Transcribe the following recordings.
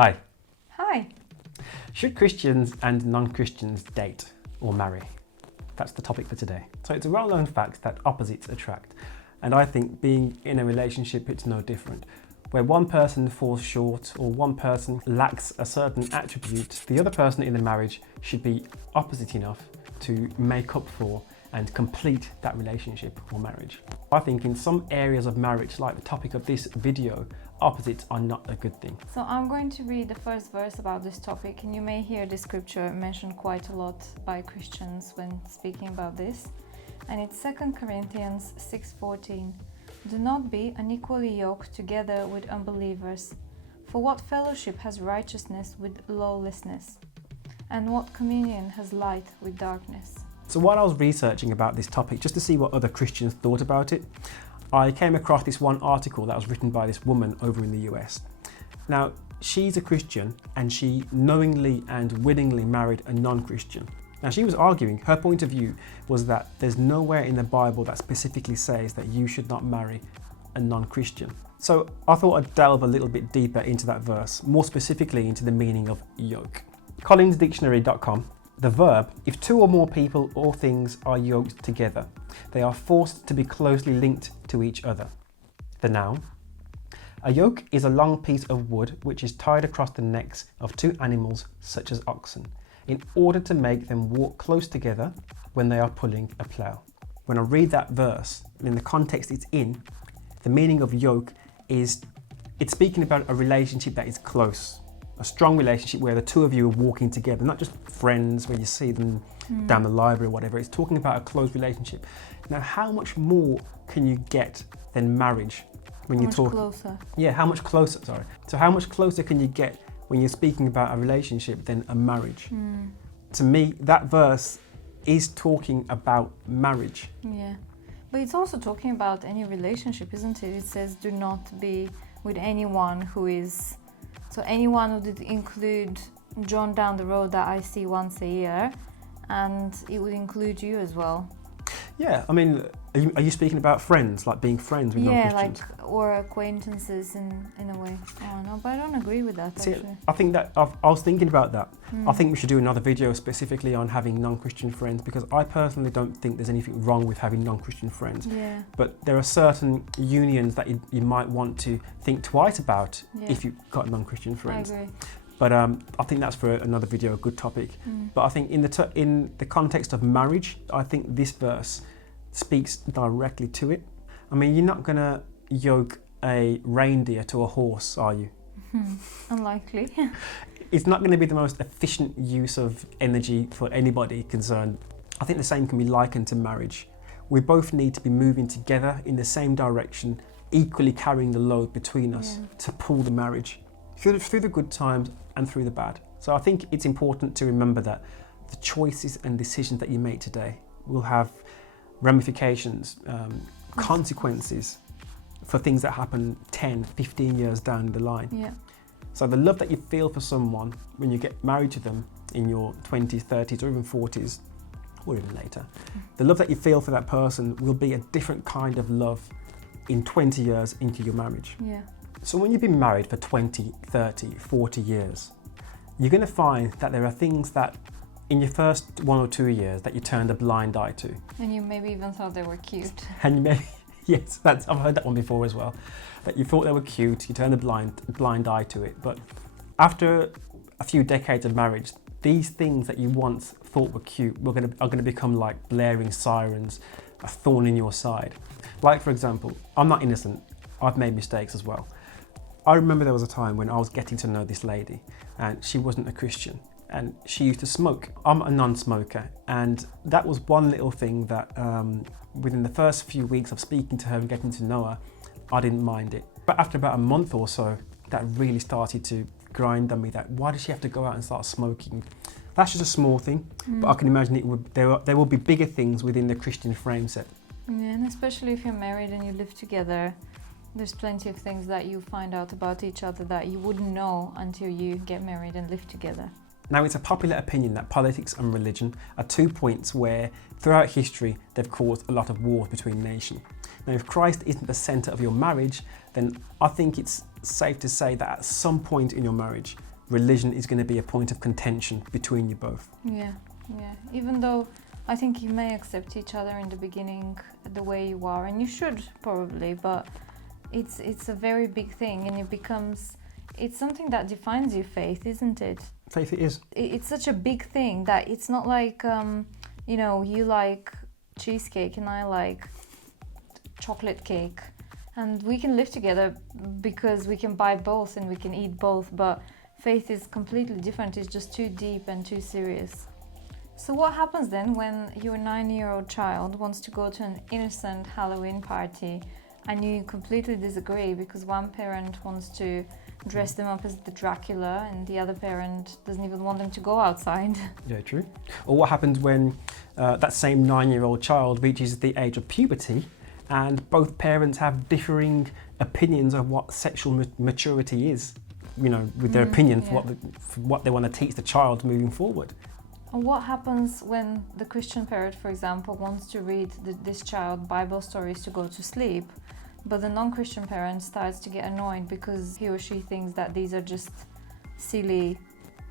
Hi. Hi. Should Christians and non-Christians date or marry? That's the topic for today. So it's a well-known fact that opposites attract. And I think being in a relationship, it's no different. Where one person falls short or one person lacks a certain attribute, the other person in the marriage should be opposite enough to make up for and complete that relationship or marriage. I think in some areas of marriage, like the topic of this video, opposites are not a good thing. So I'm going to read the first verse about this topic, and you may hear this scripture mentioned quite a lot by Christians when speaking about this. And it's 2 Corinthians 6:14. Do not be unequally yoked together with unbelievers. For what fellowship has righteousness with lawlessness? And what communion has light with darkness? So while I was researching about this topic, just to see what other Christians thought about it, I came across this one article that was written by this woman over in the US. Now, she's a Christian and she knowingly and willingly married a non-Christian. Now, she was arguing, her point of view was that there's nowhere in the Bible that specifically says that you should not marry a non-Christian. So I thought I'd delve a little bit deeper into that verse, more specifically into the meaning of yoke. CollinsDictionary.com. The verb, if two or more people or things are yoked together, they are forced to be closely linked to each other. The noun, a yoke is a long piece of wood which is tied across the necks of two animals such as oxen in order to make them walk close together when they are pulling a plough. When I read that verse, in the context it's in, the meaning of yoke is, it's speaking about a relationship that is close. A strong relationship where the two of you are walking together, not just friends where you see them down the library or whatever. It's talking about a close relationship. Now, how much more can you get than marriage when you talk? Closer. Yeah, how much closer, sorry. So how much closer can you get when you're speaking about a relationship than a marriage? To me, that verse is talking about marriage. Yeah. But it's also talking about any relationship, isn't it? It says do not be with anyone who is... So anyone would include John down the road that I see once a year, and it would include you as well. Yeah, I mean, are you speaking about friends, like being friends with non-Christians? Yeah, or acquaintances in a way. Oh no, but I don't agree with that actually. See, I think that I was thinking about that. I think we should do another video specifically on having non-Christian friends, because I personally don't think there's anything wrong with having non-Christian friends. Yeah. But there are certain unions that you might want to think twice about if you've got non-Christian friends. I agree. But I think that's for another video, a good topic. But I think in the context of marriage, I think this verse speaks directly to it. I mean, you're not going to yoke a reindeer to a horse, are you? Unlikely. It's not going to be the most efficient use of energy for anybody concerned. I think the same can be likened to marriage. We both need to be moving together in the same direction, equally carrying the load between us to pull the marriage through the good times and through the bad. So I think it's important to remember that the choices and decisions that you make today will have ramifications, consequences for things that happen 10, 15 years down the line. Yeah. So the love that you feel for someone when you get married to them in your 20s, 30s or even 40s, or even later, the love that you feel for that person will be a different kind of love in 20 years into your marriage. Yeah. So when you've been married for 20, 30, 40 years, you're going to find that there are things that in your first 1 or 2 years that you turned a blind eye to. And you maybe even thought they were cute. And you may, yes, I've heard that one before as well. That you thought they were cute, you turned a blind eye to it. But after a few decades of marriage, these things that you once thought were cute are going to become like blaring sirens, a thorn in your side. Like, for example, I'm not innocent. I've made mistakes as well. I remember there was a time when I was getting to know this lady and she wasn't a Christian and she used to smoke. I'm a non-smoker, and that was one little thing that within the first few weeks of speaking to her and getting to know her, I didn't mind it. But after about a month or so, that really started to grind on me, that why does she have to go out and start smoking? That's just a small thing, but I can imagine there will be bigger things within the Christian frame set. Yeah, and especially if you're married and you live together, there's plenty of things that you find out about each other that you wouldn't know until you get married and live together. Now, it's a popular opinion that politics and religion are 2 points where, throughout history, they've caused a lot of wars between nations. Now, if Christ isn't the centre of your marriage, then I think it's safe to say that at some point in your marriage, religion is going to be a point of contention between you both. Yeah, yeah. Even though I think you may accept each other in the beginning the way you are, and you should probably, but it's a very big thing, and it's something that defines your faith, isn't it? Faith it is. It's such a big thing that it's not like, you like cheesecake and I like chocolate cake, and we can live together because we can buy both and we can eat both, but faith is completely different. It's just too deep and too serious. So what happens then when your 9-year-old child wants to go to an innocent Halloween party and you completely disagree because one parent wants to dress them up as the Dracula and the other parent doesn't even want them to go outside? Yeah, true. Or what happens when that same 9-year-old child reaches the age of puberty and both parents have differing opinions of what sexual maturity is, with their opinion for what they want to teach the child moving forward. And what happens when the Christian parent, for example, wants to read this child Bible stories to go to sleep, but the non-Christian parent starts to get annoyed because he or she thinks that these are just silly,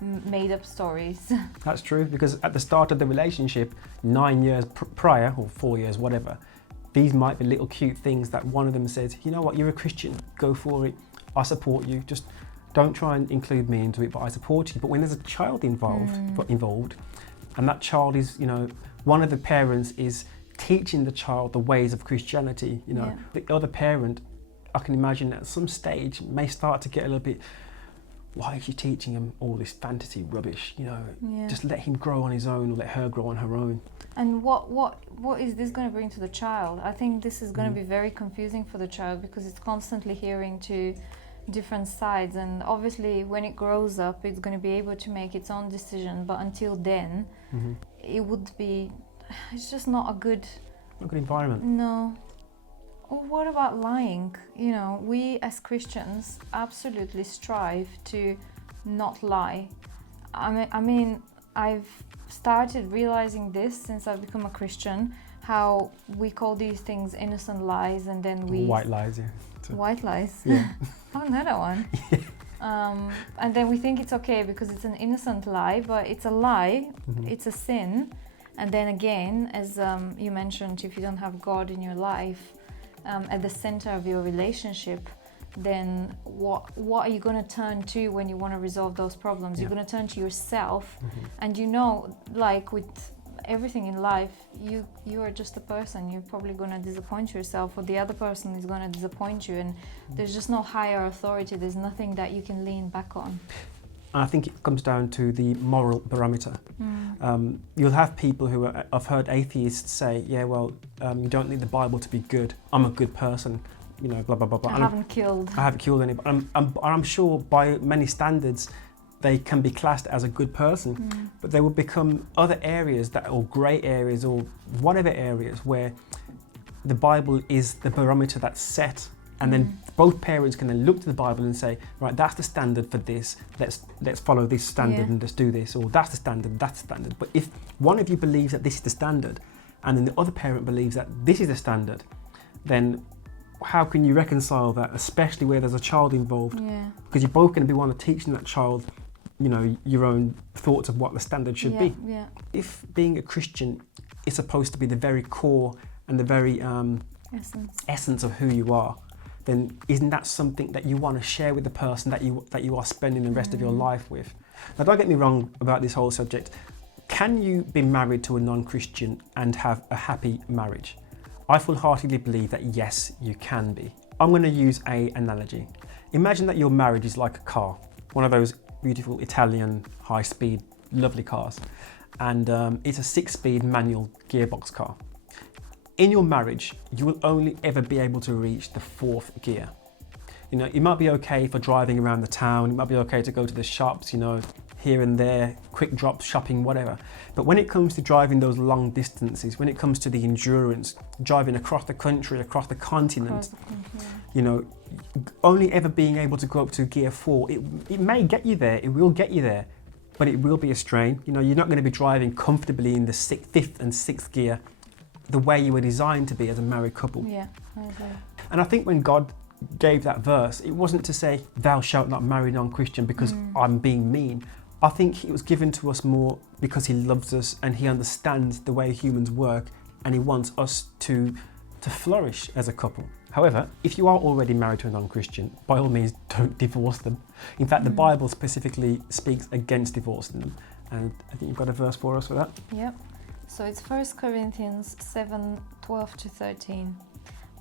made-up stories? That's true, because at the start of the relationship, 9 years prior, or 4 years, whatever, these might be little cute things that one of them says, you know what, you're a Christian, go for it, I support you, just don't try and include me into it, but I support you. But when there's a child involved, and that child is, one of the parents is teaching the child the ways of Christianity, the other parent, I can imagine at some stage may start to get a little bit, why is she teaching him all this fantasy rubbish? Just let him grow on his own, or let her grow on her own. And what is this going to bring to the child? I think this is going to be very confusing for the child because it's constantly hearing to different sides, and obviously when it grows up it's going to be able to make its own decision, but until then it's just not a good environment. No. Or what about lying? We as Christians absolutely strive to not lie. I mean I've started realizing this since I've become a Christian, how we call these things innocent lies, and then white lies. White lies. Yeah. I haven't heard that one. And then we think it's okay because it's an innocent lie, but it's a lie, it's a sin. And then again, as you mentioned, if you don't have God in your life at the center of your relationship, then what are you going to turn to when you want to resolve those problems? You're going to turn to yourself. And like with everything in life, you are just a person. You're probably going to disappoint yourself, or the other person is going to disappoint you, and there's just no higher authority. There's nothing that you can lean back on. I think it comes down to the moral barometer. You'll have people who I've heard atheists say, you don't need the Bible to be good. I'm a good person, blah, blah, blah, blah. I haven't killed anybody. I'm sure by many standards, they can be classed as a good person, but they will become other areas or grey areas or whatever areas where the Bible is the barometer that's set, and then both parents can then look to the Bible and say, right, that's the standard for this, let's follow this standard and let's do this, or that's the standard. But if one of you believes that this is the standard and then the other parent believes that this is the standard, then how can you reconcile that, especially where there's a child involved? Because you're both going to be one of teaching that child your own thoughts of what the standard should be. If being a Christian is supposed to be the very core and the very essence of who you are, then isn't that something that you want to share with the person that you are spending the rest of your life with? Now, don't get me wrong about this whole subject. Can you be married to a non-Christian and have a happy marriage? I full-heartedly believe that yes, you can be. I'm going to use an analogy. Imagine that your marriage is like a car, one of those beautiful Italian high-speed, lovely cars, and it's a 6-speed manual gearbox car. In your marriage, you will only ever be able to reach the 4th gear. It might be okay for driving around the town, it might be okay to go to the shops, here and there, quick drops, shopping, whatever. But when it comes to driving those long distances, when it comes to the endurance, driving across the country, across the continent, only ever being able to go up to gear 4, it may get you there, it will get you there, but it will be a strain. You're not going to be driving comfortably in the 5th and 6th gear the way you were designed to be as a married couple. Yeah, I agree. And I think when God gave that verse, it wasn't to say, thou shalt not marry non-Christian because I'm being mean. I think it was given to us more because he loves us and he understands the way humans work, and he wants us to flourish as a couple. However, if you are already married to a non-Christian, by all means, don't divorce them. In fact, the Bible specifically speaks against divorcing them. And I think you've got a verse for us for that. Yep. So it's 1 Corinthians 7:12-13.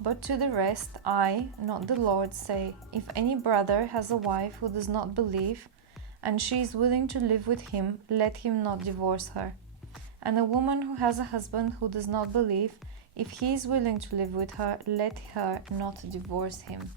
But to the rest, I, not the Lord, say, if any brother has a wife who does not believe, and she is willing to live with him, let him not divorce her. And a woman who has a husband who does not believe, if he is willing to live with her, let her not divorce him.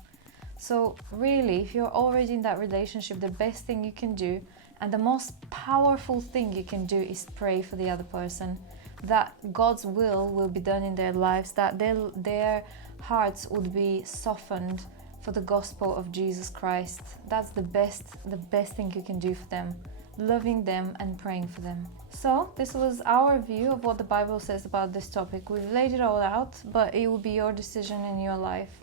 So really, if you're already in that relationship, the best thing you can do, and the most powerful thing you can do, is pray for the other person, that God's will be done in their lives, that their hearts would be softened for the gospel of Jesus Christ. That's the best thing you can do for them, loving them and praying for them. So this was our view of what the Bible says about this topic. We've laid it all out, but it will be your decision in your life,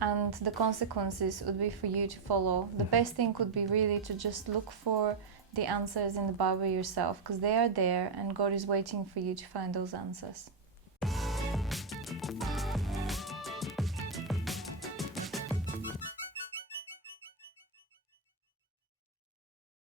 and the consequences would be for you to follow. The best thing could be really to just look for the answers in the Bible yourself, because they are there and God is waiting for you to find those answers.